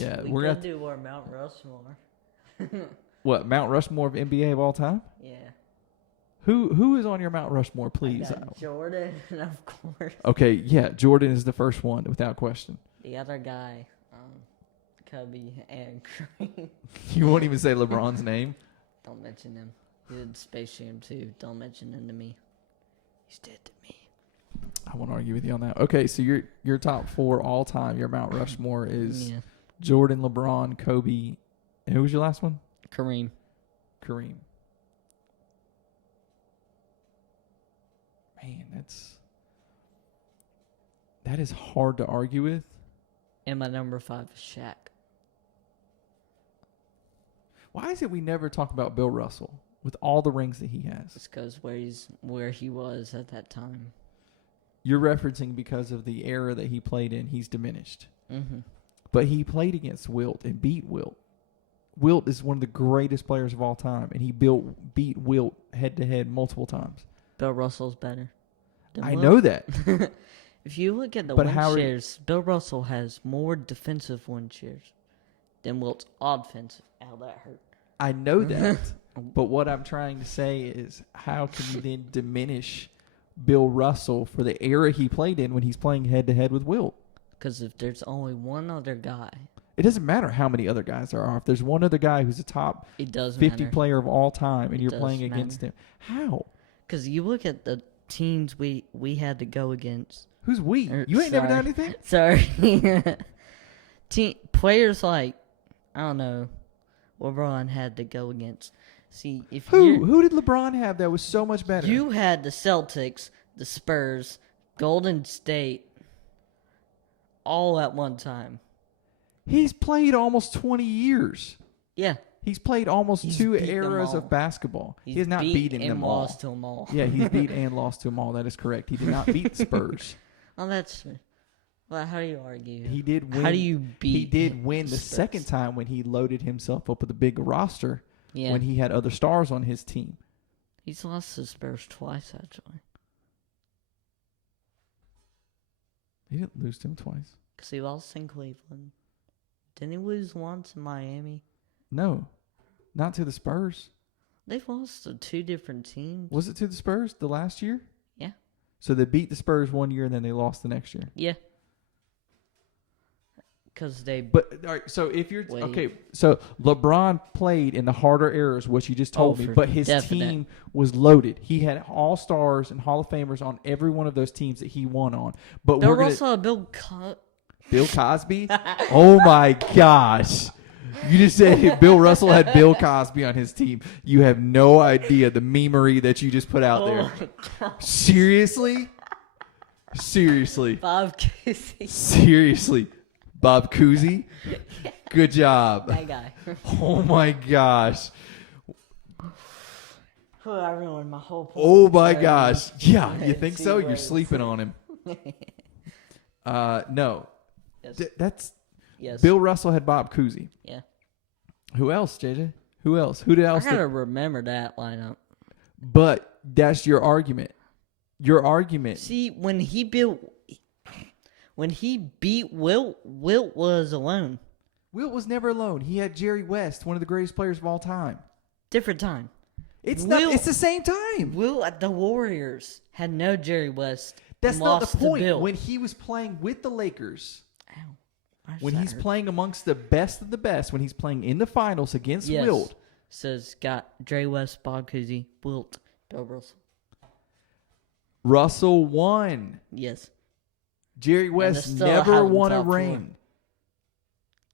Yeah, We we're could gonna do our Mount Rushmore. what Mount Rushmore of NBA of all time? Yeah. Who is on your Mount Rushmore, I please? got Jordan, of course. Okay, yeah, Jordan is the first one without question. The other guy, Kobe and Kareem. You won't even say LeBron's name. Don't mention him. He did Space Jam too. Don't mention him to me. He's dead to me. I won't argue with you on that. Okay, so your top 4 all time, your Mount Rushmore is Yeah. Jordan, LeBron, Kobe, and who was your last one? Kareem. Kareem. Man, that is hard to argue with. And my number 5 is Shaq. Why is it we never talk about Bill Russell with all the rings that he has? It's because where he was at that time. You're referencing because of the era that he played in, he's diminished. Mm-hmm. But he played against Wilt and beat Wilt. Wilt is one of the greatest players of all time, and he beat Wilt head-to-head multiple times. Bill Russell's better. I know that. If you look at the But win how shares, Bill Russell has more defensive win shares than Wilt's offensive. Ow, that hurt. I know that. But what I'm trying to say is, how can you then diminish Bill Russell for the era he played in when he's playing head-to-head with Wilt? Because if there's only one other guy, it doesn't matter how many other guys there are. If there's one other guy who's a top it does 50 matter. player of all time and It you're does playing against him, how? Because you look at the teams we had to go against. Who's we? You ain't never done anything? Sorry. Players like, I don't know, LeBron had to go against. See, if Who did LeBron have that was so much better? You had the Celtics, the Spurs, Golden State, all at one time. He's played almost 20 years. Yeah. He's played almost He's 2 beat them eras all. of basketball. He's He has not beaten and them all. lost to them all. Yeah, he's beat and lost to them all. That is correct. He did not beat the Spurs. Oh, that's. Well, how do you argue? He did win. How do you beat? He did win the Spurs? second time when he loaded himself up with a big roster. Yeah. When he had other stars on his team. He's lost to Spurs twice, actually. He didn't lose to him twice. Because he lost in Cleveland. Didn't he lose once in Miami? No, not to the Spurs. They've lost to 2 different teams. Was it to the Spurs the last year? Yeah. So they beat the Spurs one year and then they lost the next year. Yeah. Because they. But all right, so if you're Wait. okay, so LeBron played in the harder eras, which you just told me, for but his definite. team was loaded. He had all stars and Hall of Famers on every one of those teams that he won on. But Bill we're gonna, Russell, Bill Cosby. Oh my gosh! You just said Bill Russell had Bill Cosby on his team. You have no idea the memery that you just put out there. Seriously? Bob Cousy. Seriously. Bob Cousy? Good job. That guy. Oh my gosh. Oh, I ruined my whole point. Oh my gosh. Yeah, you ahead, think see so? what You're it's sleeping on him. No. Yes. That's Yes. Bill Russell had Bob Cousy. Yeah. Who else, JJ? Who else? Who else? I gotta remember that lineup. But that's your argument. Your argument. See, when he beat Wilt was alone. Wilt was never alone. He had Jerry West, one of the greatest players of all time. Different time. It's Wilt- not. It's the same time. Wilt at the Warriors had no Jerry West. That's and not lost the to point. Bill. When he was playing with the Lakers, Ow. Why does when that he's hurt? playing amongst the best of the best, when he's playing in the finals against Yes. Wilt, Says got Jerry West, Bob Cousy, Wilt, Bill Russell. Russell won. Yes. Jerry West still never have him won a top four. ring.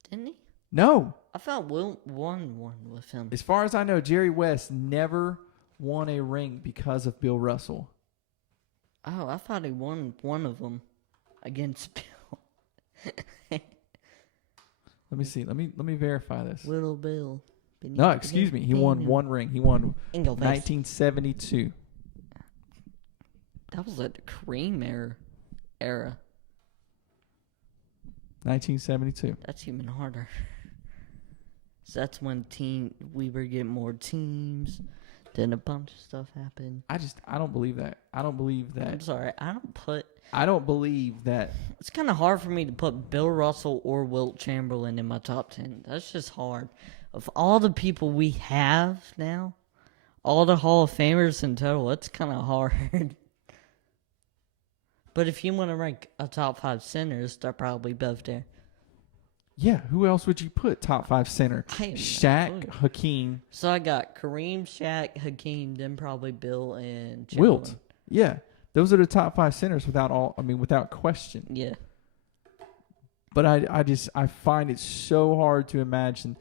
Didn't he? No. I thought Wilt won one with him. As far as I know, Jerry West never won a ring because of Bill Russell. Oh, I thought he won one of them against Bill. Let me see. Let me verify this. Little Bill. No, excuse me. He won one ring. He won Engelbert. 1972. That was like the Kareem era. 1972. That's even harder. So that's when we were getting more teams. Then a bunch of stuff happened. I don't believe that. I don't believe I'm that. sorry. I don't put I don't believe that. It's kind of hard for me to put Bill Russell or Wilt Chamberlain in my top 10. That's just hard. Of all the people we have now, all the Hall of Famers in total, it's kind of hard. But if you want to rank a top 5 centers, they're probably both there. Yeah, who else would you put top 5 center? Shaq, Hakeem. So I got Kareem, Shaq, Hakeem, then probably Bill and Chamberlain. Wilt. Yeah, those are the top 5 centers without question. Yeah. But I find it so hard to imagine.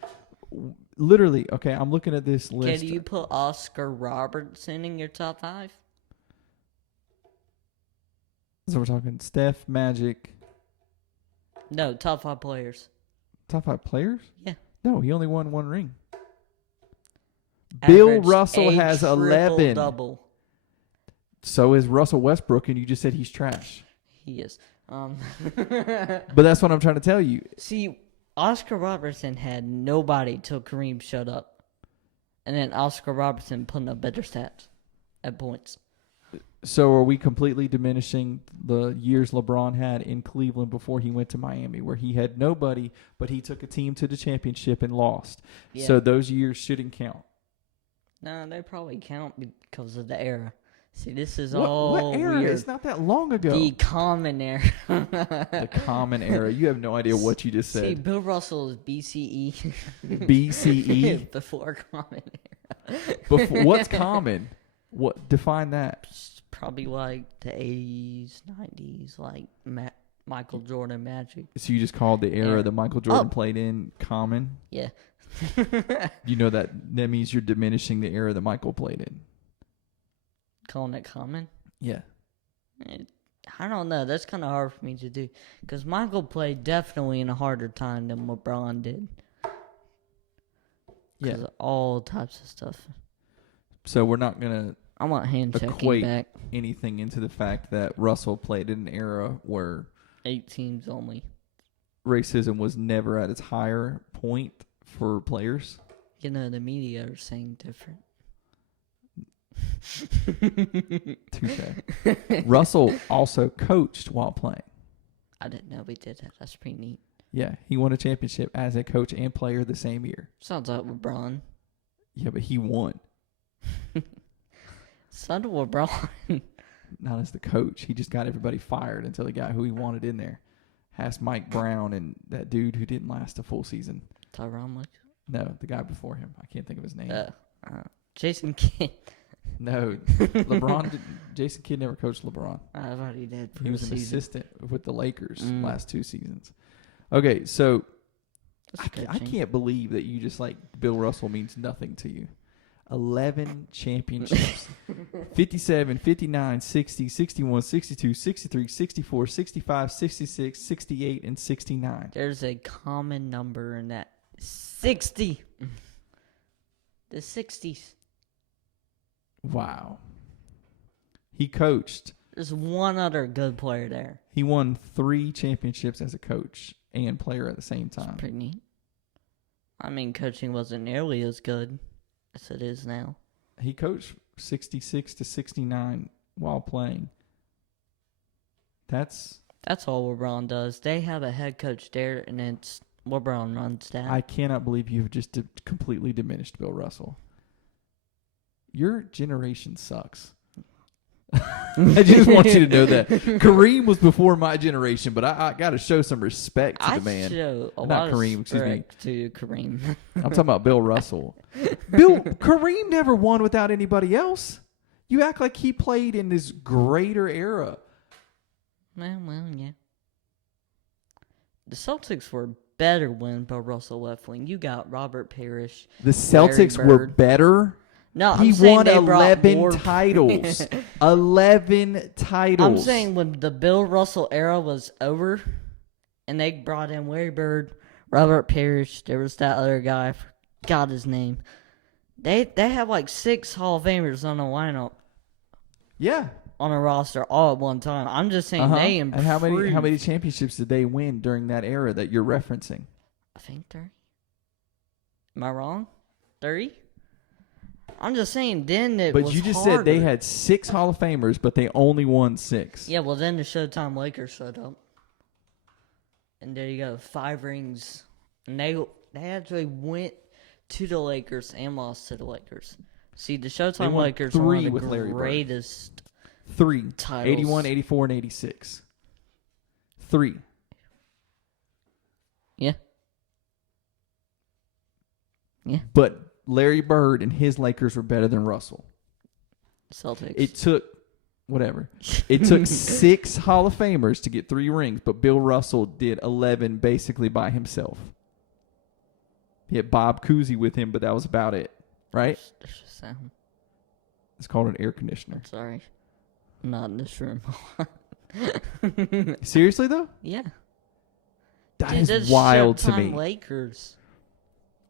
Literally, okay, I'm looking at this list. Okay, do you put Oscar Robertson in your top 5? So we're talking Steph, Magic. No, top 5 players. Top 5 players? Yeah. No, he only won 1 ring. Bill Averaged Russell has 11. Double. So is Russell Westbrook, and you just said he's trash. He is. But that's what I'm trying to tell you. See, Oscar Robertson had nobody till Kareem showed up. And then Oscar Robertson putting up better stats at points. So are we completely diminishing the years LeBron had in Cleveland before he went to Miami, where he had nobody, but he took a team to the championship and lost? Yeah. So those years shouldn't count. No, they probably count because of the era. See, this is What all era? weird. It's not that long ago. The common era. The common era. You have no idea what you just See, said. Bill Russell is BCE. BCE? Before common era. Before, what's common? What define that? Probably like the 80s, 90s, like Michael Jordan Magic. So you just called the era that Michael Jordan played in common? Yeah. You know that means you're diminishing the era that Michael played in. Calling it common? Yeah. I don't know. That's kind of hard for me to do. Because Michael played definitely in a harder time than LeBron did. Because of all types of stuff. So we're not going to I want hand checking equate back. anything into the fact that Russell played in an era where 8 teams only. racism was never at its higher point for players. You know, the media are saying different. Touche. Russell also coached while playing. I didn't know we did that. That's pretty neat. Yeah, he won a championship as a coach and player the same year. Sounds like LeBron. Yeah, but he won. Son of LeBron. Not as the coach. He just got everybody fired until he got who he wanted in there. Asked Mike Brown and that dude who didn't last a full season. Tyronn Lue? No, the guy before him. I can't think of his name. Jason Kidd. No, LeBron. Jason Kidd never coached LeBron. I thought he did. He was an assistant with the Lakers last 2 seasons. Okay, so I can't believe that you just like Bill Russell means nothing to you. 11 championships. 57, 59, 60, 61, 62, 63, 64, 65, 66, 68, and 69. There's a common number in that. 60. The 60s. Wow. He coached. There's one other good player there. He won 3 championships as a coach and player at the same time. That's pretty neat. I mean, coaching wasn't nearly as good as it is now. He coached 66 to 69 while playing. That's all LeBron does. They have a head coach there, and it's LeBron runs that. I cannot believe you've just completely diminished Bill Russell. Your generation sucks. I just want you to know that. Kareem was before my generation, but I got to show some respect to the man. Show a Not lot Kareem, of excuse me. respect to Kareem. I'm talking about Bill Russell. Kareem never won without anybody else. You act like he played in this greater era. Well, yeah. The Celtics were better when Bill Russell left when you got Robert Parrish. The Celtics were better. No, he won 11 titles. 11 titles. I'm saying when the Bill Russell era was over, and they brought in Larry Bird, Robert Parrish, there was that other guy, I forgot his name. They had like 6 Hall of Famers on the lineup. Yeah. On a roster all at one time. I'm just saying they improved. And how many championships did they win during that era that you're referencing? I think 30. Am I wrong? 30? I'm just saying. Then it But was you just harder. said they had 6 Hall of Famers, but they only won 6. Yeah, well, then the Showtime Lakers showed up, and there you go, 5 rings, and they actually went to the Lakers and lost to the Lakers. See, the Showtime won Lakers are 3 one of the with Larry Bird. greatest 3. titles. 81, 84, and 86. 3. Yeah. Yeah. But Larry Bird and his Lakers were better than Russell. Celtics. It took, whatever. It took 6 Hall of Famers to get 3 rings, but Bill Russell did 11 basically by himself. He had Bob Cousy with him, but that was about it. Right? There's just sound. It's called an air conditioner. I'm sorry. I'm not in this room. Seriously, though? Yeah. That Dude, is those wild to Showtime me. Lakers.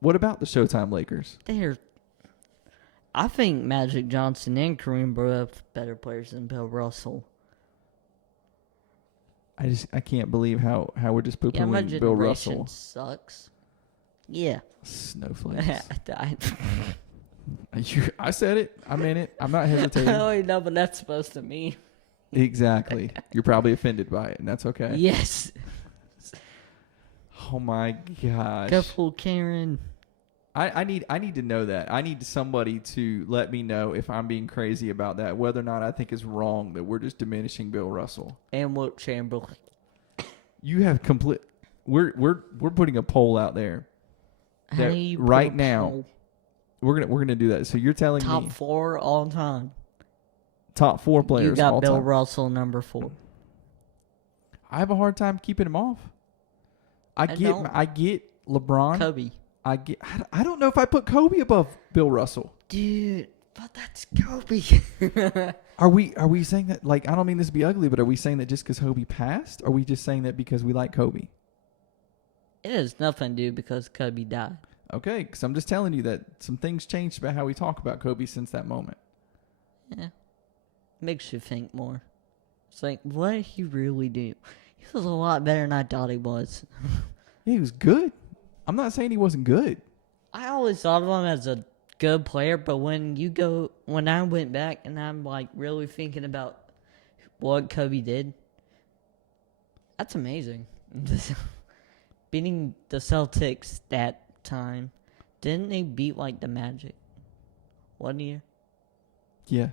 What about the Showtime Lakers? I think Magic Johnson and Kareem were both better players than Bill Russell. I can't believe how we're just Yeah, my poo-pooing Bill generation Russell. sucks. Yeah. Snowflakes. I I said it. I meant it. I'm not hesitating. don't even know what that's supposed to mean. Exactly. You're probably offended by it, and that's okay. Yes. Oh my gosh. Go full Karen. I need to know that. I need somebody to let me know if I'm being crazy about that, whether or not I think it's wrong that we're just diminishing Bill Russell. And Wilt Chamberlain. You have complete. We're putting a poll out there. How that do you right put a now, poll? we're gonna do that. So you're telling Top me 4 all time. top 4 players You got all Bill time. Russell number 4. I have a hard time keeping him off. I don't. get LeBron. Kobe. I don't know if I put Kobe above Bill Russell. Dude, but that's Kobe. Are we saying that, like, I don't mean this to be ugly, but are we saying that just because Kobe passed? Or are we just saying that because we like Kobe? It has nothing to do because Kobe died. Okay, because I'm just telling you that some things changed about how we talk about Kobe since that moment. Yeah. Makes you think more. It's like, what did he really do? He was a lot better than I thought he was. Yeah, he was good. I'm not saying he wasn't good. I always thought of him as a good player, but when I went back and I'm like really thinking about what Kobe did, that's amazing. Beating the Celtics that time. Didn't they beat like the Magic 1 year? Yeah.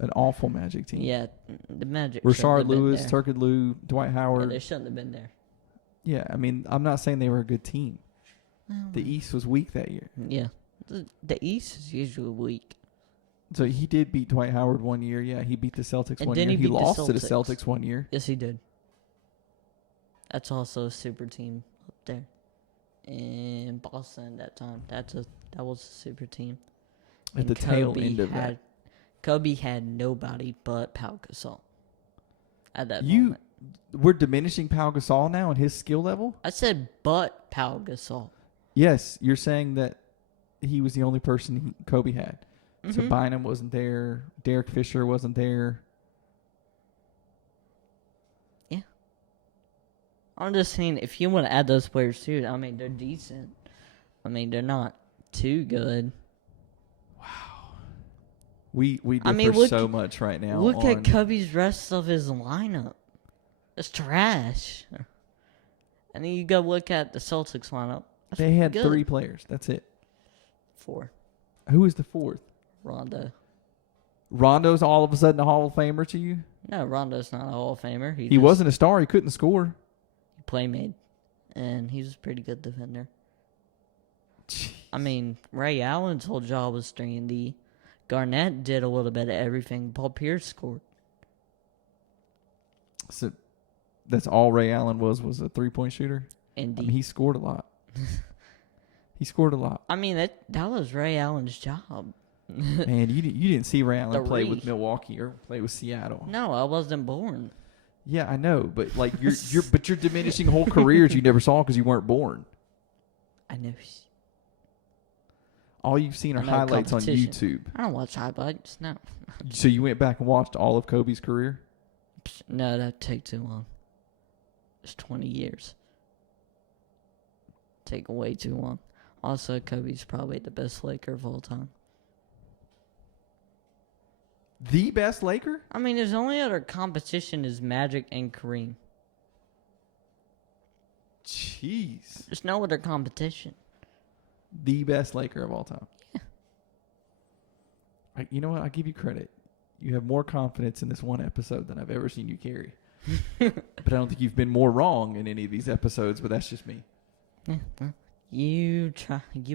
An awful Magic team. Yeah, the Magic. Rashard shouldn't have been Lewis, there. Turkoglu, Lou, Dwight Yeah, Howard. they shouldn't have been there. Yeah, I mean, I'm not saying they were a good team. The East was weak that year. Yeah, the East is usually weak. So he did beat Dwight Howard 1 year. Yeah, he beat the Celtics And 1 then year. he He beat the lost to the Celtics. Celtics 1 year. Yes, he did. That's also a super team up there in Boston at that time. That was a super team. At And the tail end of that. Kobe had nobody but Pau Gasol at that You moment. We're diminishing Pau Gasol now and his skill level? I said but Pau Gasol. Yes, you're saying that he was the only person Kobe had. So Mhm. Bynum wasn't there. Derek Fisher wasn't there. Yeah. I'm just saying, if you want to add those players too, I mean, they're decent. I mean, they're not too good. We differ I mean, look- so much right now. Look on, at Kobe's rest of his lineup. It's trash. And then you go look at the Celtics lineup. That's They had good. 3 players. That's it. 4. Who was the 4th? Rondo. Rondo's all of a sudden a Hall of Famer to you? No, Rondo's not a Hall of Famer. He wasn't a star. He couldn't score. He playmade. And he was a pretty good defender. I mean, Ray Allen's whole job was 3-and-D. Garnett did a little bit of everything. Paul Pierce scored. So that's all Ray Allen was a 3-point shooter? And I mean, he scored a lot. He scored a lot. I mean, that was Ray Allen's job. Man, you didn't see Ray Allen play with Three. Milwaukee or play with Seattle. No, I wasn't born. Yeah, I know, but like you're diminishing whole careers you never saw because you weren't born. I know. All you've seen are I know highlights on competition. YouTube. I don't watch highlights. No. So you went back and watched all of Kobe's career? No, that'd take too long. It's 20 years. Take way too long. Also, Kobe's probably the best Laker of all time. The best Laker? I mean, his only other competition is Magic and Kareem. Jeez. There's no other competition. The best Laker of all time. Yeah. You know what? I'll give you credit. You have more confidence in this one episode than I've ever seen you carry. But I don't think you've been more wrong in any of these episodes, but that's just me. Yeah, well, you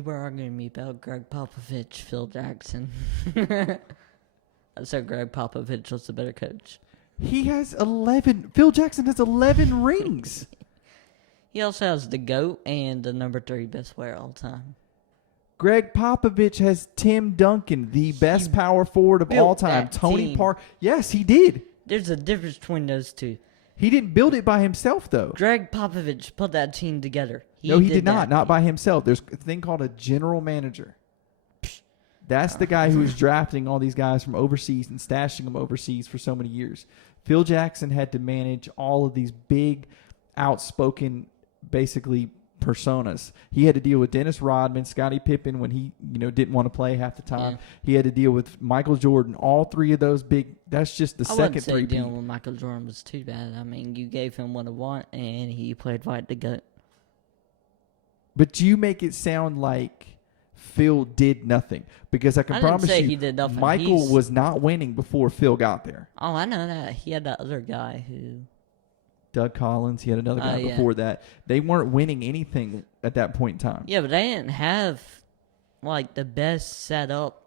were arguing me about Greg Popovich, Phil Jackson. I said Greg Popovich was the better coach. He has 11. Phil Jackson has 11 rings. He also has the GOAT and the number 3 best player all time. Greg Popovich has Tim Duncan, the best power forward of all time. Tony Parker. Yes, he did. There's a difference between those two. He didn't build it by himself, though. Greg Popovich put that team together. No, he did not. Not by himself. There's a thing called a general manager. That's the guy who was drafting all these guys from overseas and stashing them overseas for so many years. Phil Jackson had to manage all of these big, outspoken, basically personas. He had to deal with Dennis Rodman, Scottie Pippen when he, didn't want to play half the time. Yeah. He had to deal with Michael Jordan. All three of those big. That's just the second three. Dealing with Michael Jordan was too bad. I mean, you gave him what he wanted, and he played right to go. But you make it sound like Phil did nothing, because I can promise you, he did nothing. Michael was not winning before Phil got there. Oh, I know that. He had that other guy who. Doug Collins. He had another guy before that. They weren't winning anything at that point in time. Yeah, but they didn't have, the best set up,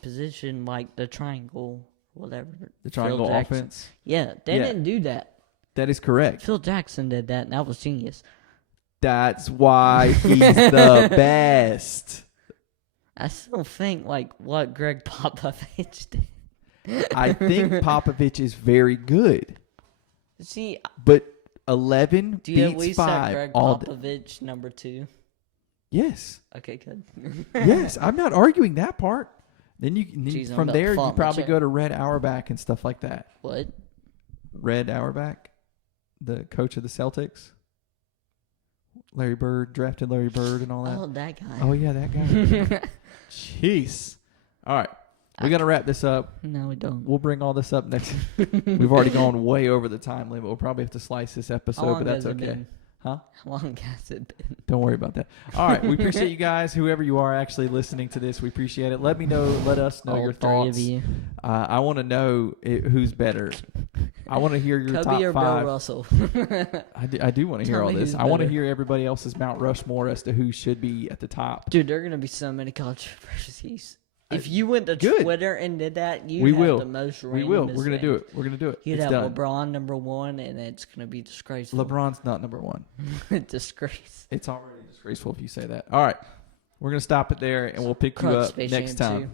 position, the triangle, whatever. The triangle offense? Yeah, they didn't do that. That is correct. Phil Jackson did that, and that was genius. That's why he's the best. I still think, what Greg Popovich did. I think Popovich is very good. See, but 11 do you beats 5. Greg Popovich number 2? Yes. Okay, good. Yes, I'm not arguing that part. Then from there you probably chair. go to Red Auerbach and stuff like that. What? Red Auerbach, the coach of the Celtics. Larry Bird, drafted Larry Bird and all that. Oh, that guy. Oh yeah, that guy. Jeez. All right. We got to wrap this up. No, we don't. We'll bring all this up next. We've already gone way over the time limit. We'll probably have to slice this episode, but that's okay. Huh? How long has it been? Don't worry about that. All right. We appreciate you guys, whoever you are actually listening to this. We appreciate it. Let us know your thoughts. 3 of you. I want to know who's better. I want to hear your Kobe top or 5. Bill Russell? I do want to hear all this. I want to hear everybody else's Mount Rushmore as to who should be at the top. Dude, there are going to be so many controversies. If you went to Twitter and did that, you'd have the most randomest. We will. We're going to do it. We're going to do it. You'd have LeBron number 1, and it's going to be disgraceful. LeBron's not number 1. Disgrace. It's already disgraceful if you say that. All right. We're going to stop it there, and we'll pick you up next time.